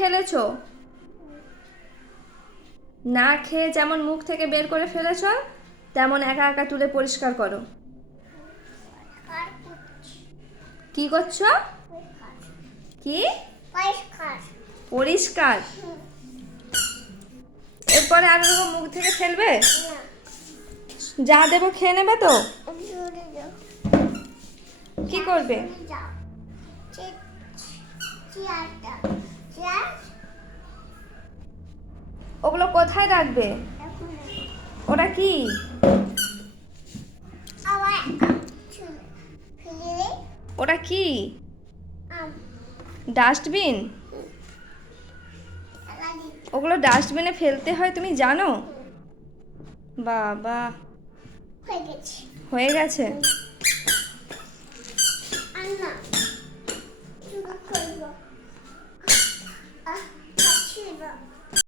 ফেলেছো, না খেয়ে যেমন মুখ থেকে বের করে ফেলেছো তেমন একা একা তুলে পরিষ্কার করো। কি করছো? কি পরিষ্কার? এরপরে আর এরকম মুখ থেকে ফেলবে? যা দেবো খেয়ে নেবে তো? কি করবে? ওগুলো কোথায় রাখবে? ওটা কি? ওটা কি? ডাস্টবিন? ওগুলো ডাস্টবিনে ফেলতে হয় তুমি জানো? বাবা, হয়ে গেছে।